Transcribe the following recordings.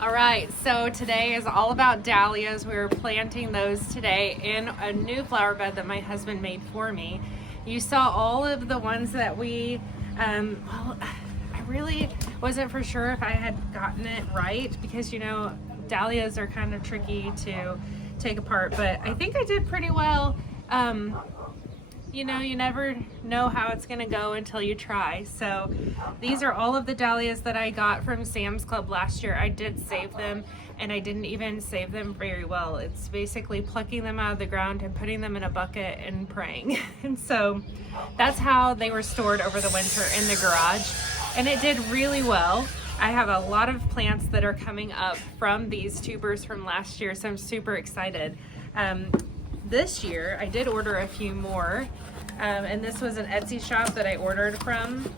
Alright, so today is all about dahlias. We're planting those today in a new flower bed that my husband made for me. You saw all of the ones that we, well, I really wasn't for sure if I had gotten it right because, you know, dahlias are kind of tricky to take apart, but I think I did pretty well. You know, you never know how it's gonna go until you try. So these are all of the dahlias that I got from Sam's Club last year. I did save them, and I didn't even save them very well. It's basically plucking them out of the ground and putting them in a bucket and praying. And so that's how they were stored over the winter in the garage, and it did really well. I have a lot of plants that are coming up from these tubers from last year, so I'm super excited. This year I did order a few more, and this was an Etsy shop that I ordered from,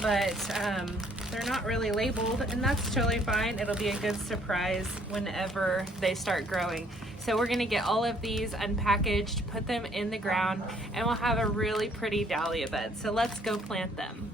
but they're not really labeled, and that's totally fine. It'll be a good surprise whenever they start growing. So we're gonna get all of these unpackaged, put them in the ground, and we'll have a really pretty dahlia bed. So let's go plant them.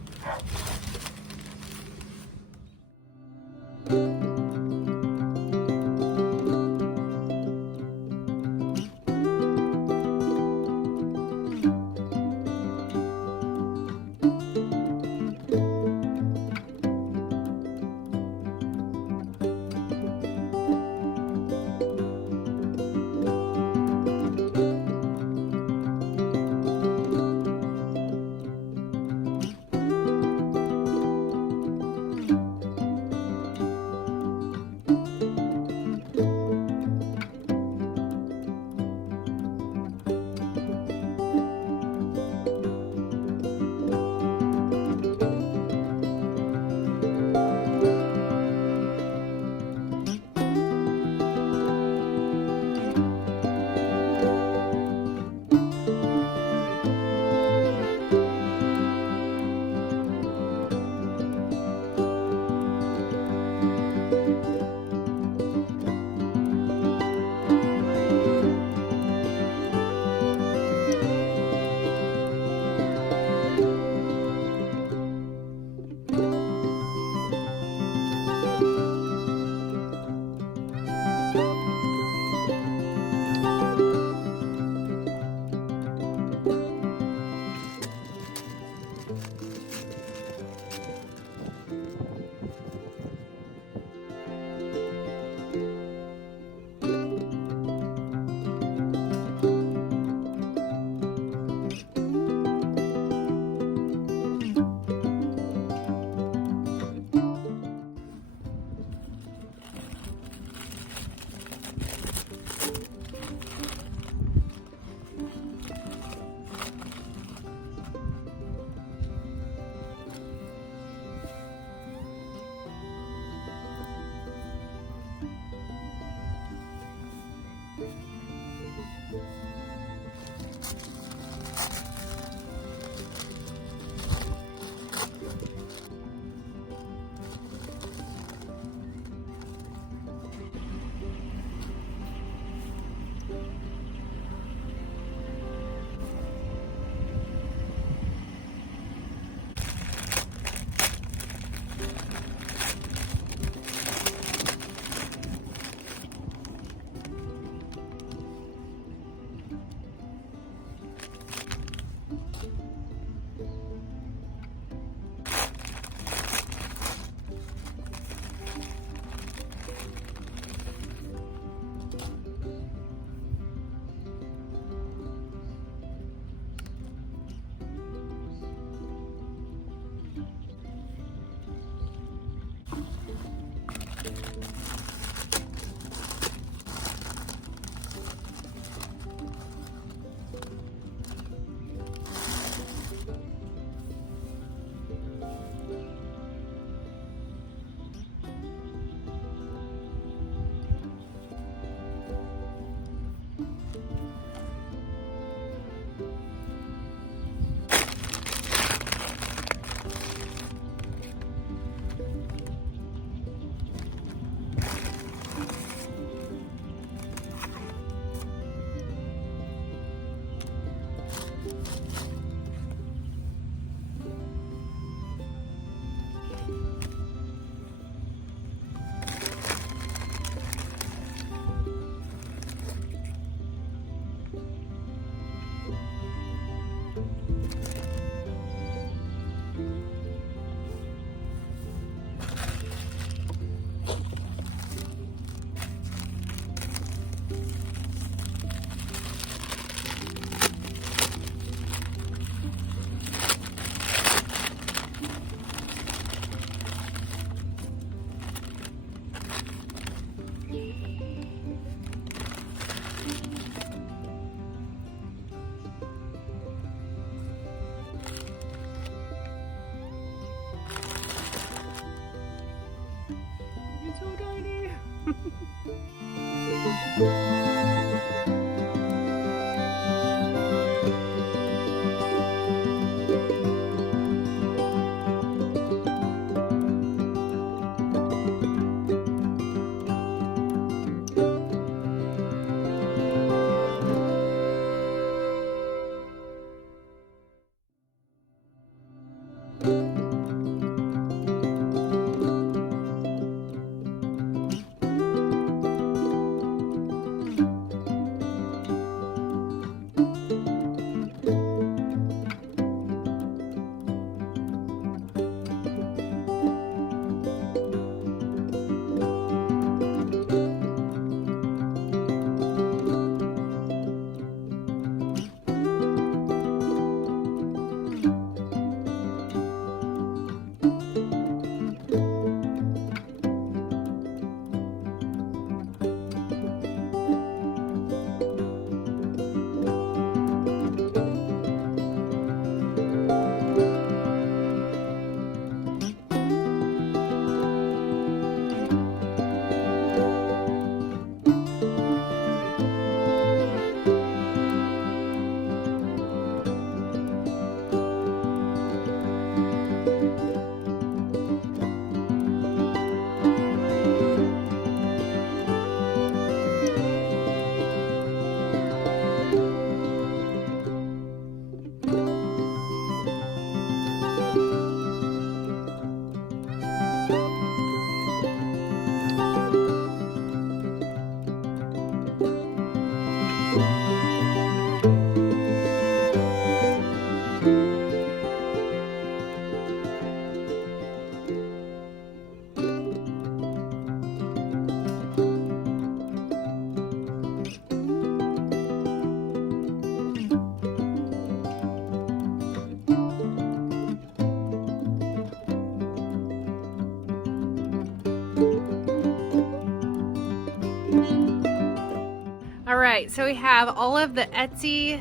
All right, so we have all of the Etsy.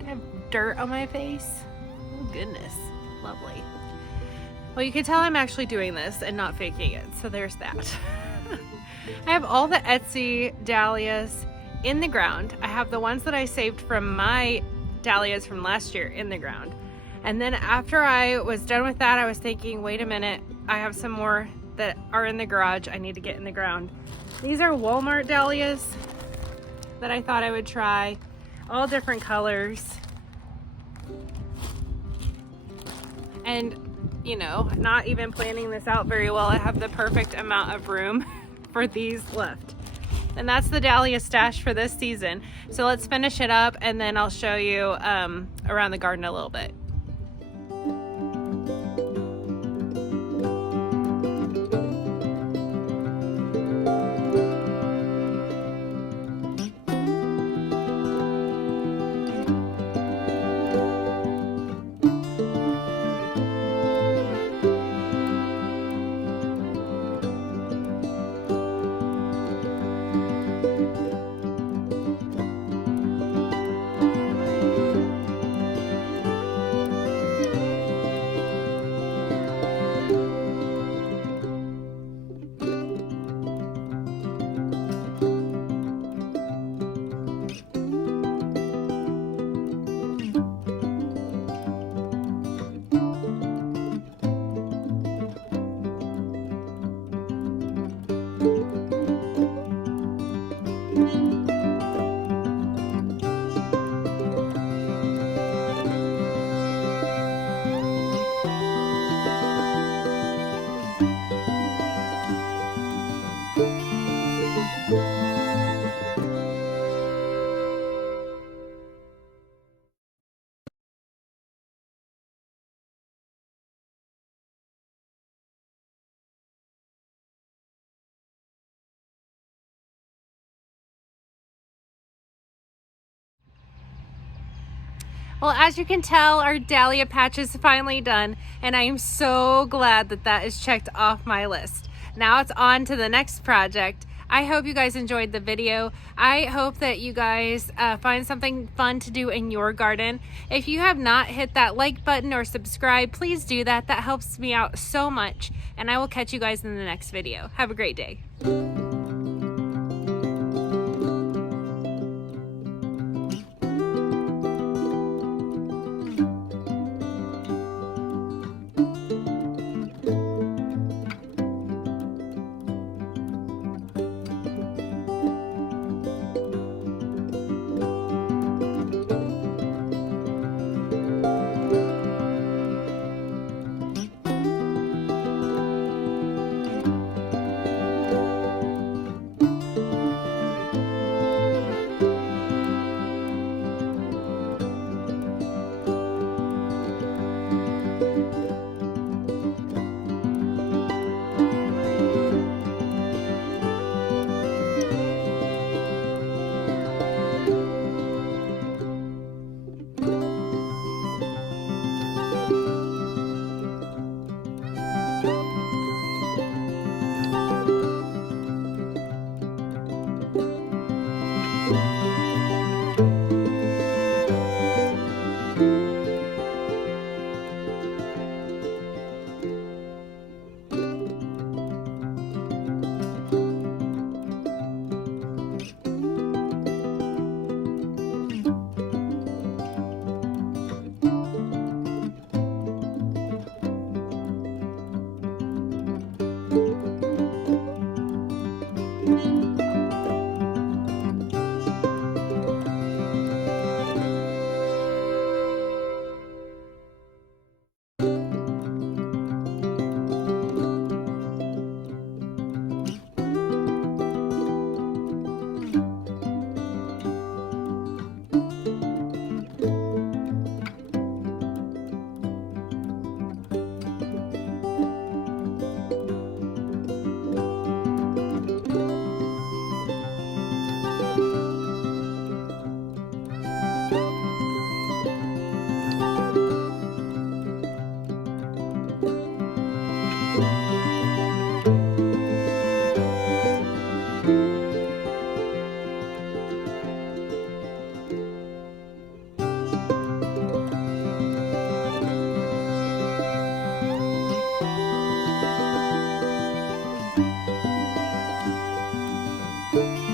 I have dirt on my face. Oh goodness, lovely. Well, you can tell I'm actually doing this and not faking it, so there's that. I have all the Etsy dahlias in the ground. I have the ones that I saved from my dahlias from last year in the ground. And then after I was done with that, I was thinking, wait a minute, I have some more that are in the garage I need to get in the ground. These are Walmart dahlias that I thought I would try, all different colors. And you know, not even planning this out very well, I have the perfect amount of room for these left. And that's the dahlia stash for this season. So let's finish it up and then I'll show you around the garden a little bit. Well, as you can tell, our dahlia patch is finally done, and I am so glad that that is checked off my list. Now it's on to the next project. I hope you guys enjoyed the video. I hope that you guys find something fun to do in your garden. If you have not hit that like button or subscribe, please do that. That helps me out so much, and I will catch you guys in the next video. Have a great day. Bye.